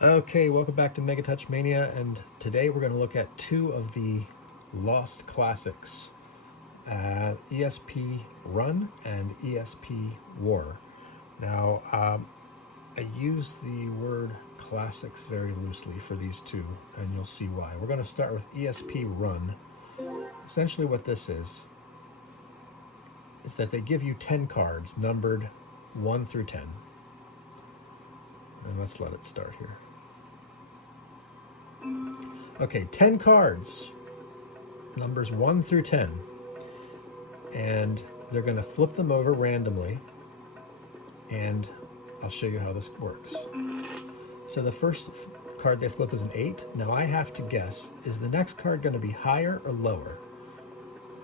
Okay, welcome back to Megatouch Mania, and today we're going to look at two of the lost classics, ESP Run and ESP War. Now, I use the word classics very loosely for these two, and you'll see why. We're going to start with ESP Run. Essentially what this is that they give you 10 cards numbered 1 through 10. And let's let it start here. Okay, 10 cards, numbers 1 through 10. And they're going to flip them over randomly, and I'll show you how this works. So the first card they flip is an 8. Now I have to guess, is the next card going to be higher or lower?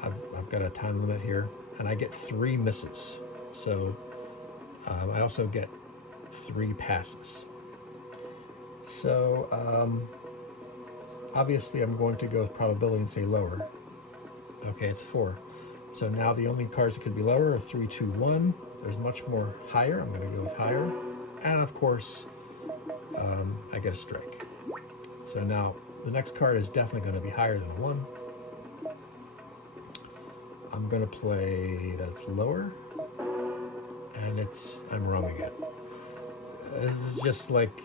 I've got a time limit here, and I get 3 misses. So I also get 3 passes. So obviously I'm going to go with probability and say lower. Okay, it's 4. So now the only cards that could be lower are 3, 2, 1. There's much more higher. I'm going to go with higher. And of course, I get a strike. So now the next card is definitely going to be higher than 1. I'm going to play that's lower. And I'm wrong again. This is just like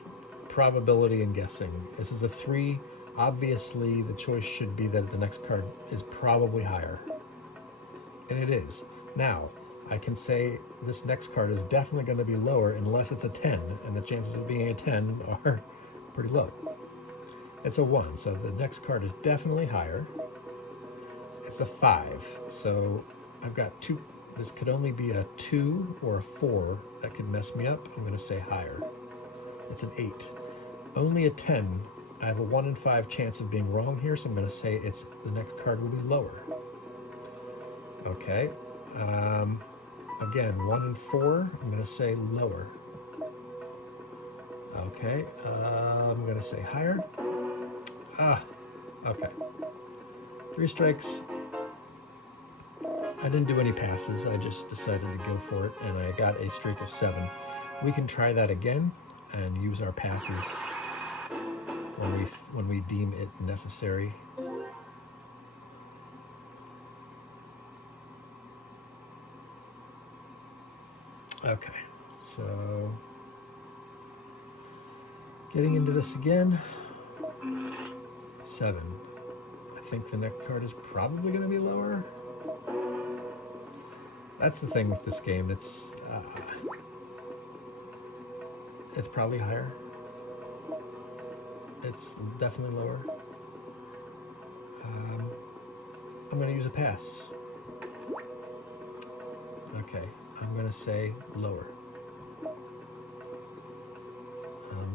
probability and guessing. This is a 3. Obviously, the choice should be that the next card is probably higher. And it is. Now, I can say this next card is definitely going to be lower unless it's a 10, and the chances of being a 10 are pretty low. It's a 1, so the next card is definitely higher. It's a 5, so I've got 2. This could only be a 2 or a 4 that could mess me up. I'm going to say higher. It's an 8. Only a 10. I have a 1 in 5 chance of being wrong here, so I'm going to say the next card will be lower. Okay. Again, 1 in 4. I'm going to say lower. Okay. I'm going to say higher. Okay. 3 strikes. I didn't do any passes. I just decided to go for it, and I got a streak of 7. We can try that again and use our passes when we deem it necessary. Okay, so getting into this again. 7. I think the next card is probably going to be lower. That's the thing with this game. It's probably higher. It's definitely lower. I'm going to use a pass. Okay, I'm going to say lower.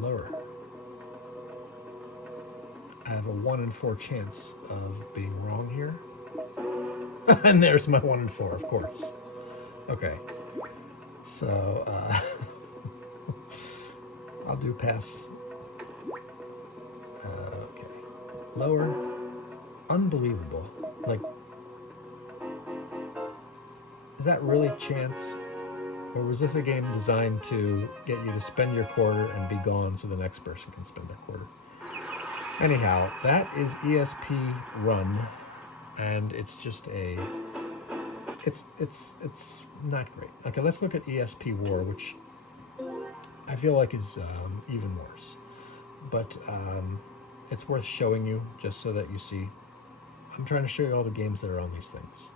Lower. I have a 1 in 4 chance of being wrong here. And there's my 1 in 4, of course. Okay, so I'll do pass. Okay, lower. Unbelievable. Like, is that really chance? Or was this a game designed to get you to spend your quarter and be gone so the next person can spend their quarter? Anyhow, that is ESP Run, and it's just it's not great. Okay, let's look at ESP War, which I feel like is even worse. But it's worth showing you just so that you see. I'm trying to show you all the games that are on these things.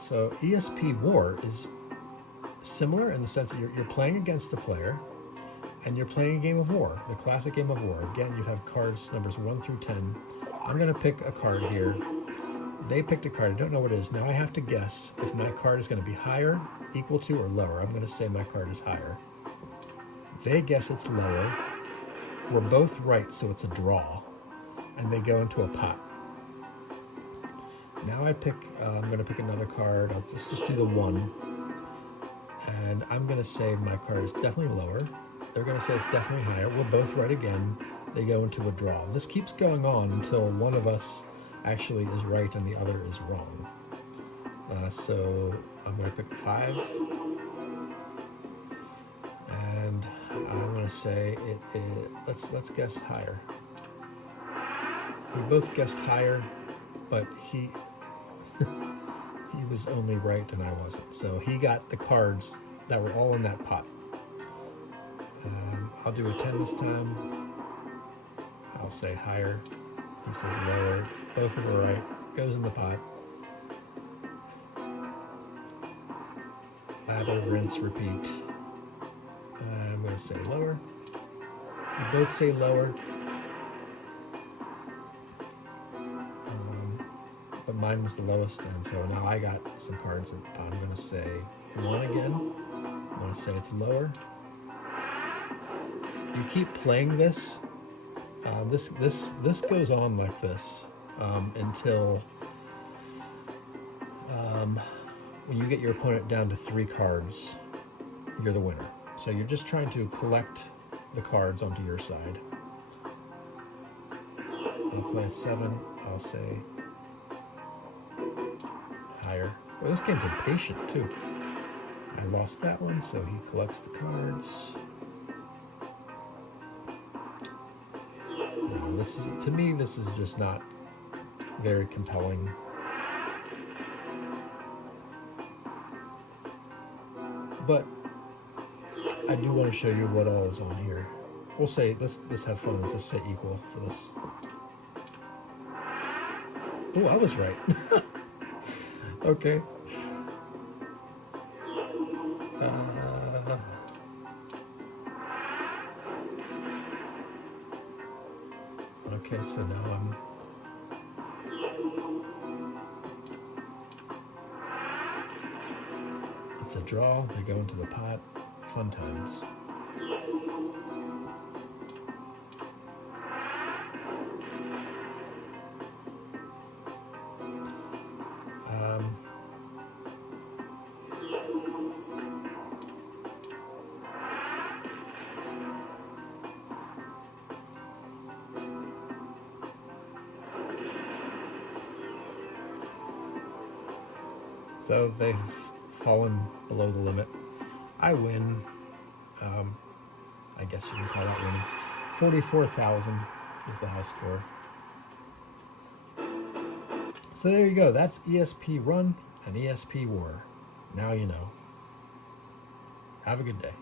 So ESP War is similar in the sense that you're playing against a player, and you're playing a game of war, the classic game of war. Again, you have cards numbers 1 through 10. I'm going to pick a card here. They picked a card. I don't know what it is. Now I have to guess if my card is going to be higher, equal to, or lower. I'm going to say my card is higher. They guess it's lower. We're both right, so it's a draw. And they go into a pot. Now I'm going to pick another card. Let's just do the 1. And I'm going to say my card is definitely lower. They're going to say it's definitely higher. We're both right again. They go into a draw. This keeps going on until one of us actually is right and the other is wrong. So I'm going to pick 5. And I'm going to say it is, let's guess higher. We both guessed higher, but he he was only right and I wasn't. So he got the cards that were all in that pot. I'll do a 10 this time. I'll say higher. He says lower. Both of them are right. Goes in the pot. Lather, rinse, repeat. I'm going to say lower. We both say lower. But mine was the lowest, and so now I got some cards in the pot. I'm going to say 1 again. I'm going to say it's lower. You keep playing this. This goes on like this until when you get your opponent down to 3 cards, you're the winner. So you're just trying to collect the cards onto your side. I'll play a 7. I'll say higher. Well, this game's impatient too. I lost that one, so he collects the cards. This is, to me, this is just not very compelling. But I do want to show you what all is on here. We'll say, let's have fun. Let's just say equal for this. Oh, I was right. Okay. Okay, so now it's a draw. They go into the pot. Fun times. So they've fallen below the limit. I win. I guess you can call that winning. 44,000 is the high score. So there you go. That's ESP Run and ESP War. Now you know. Have a good day.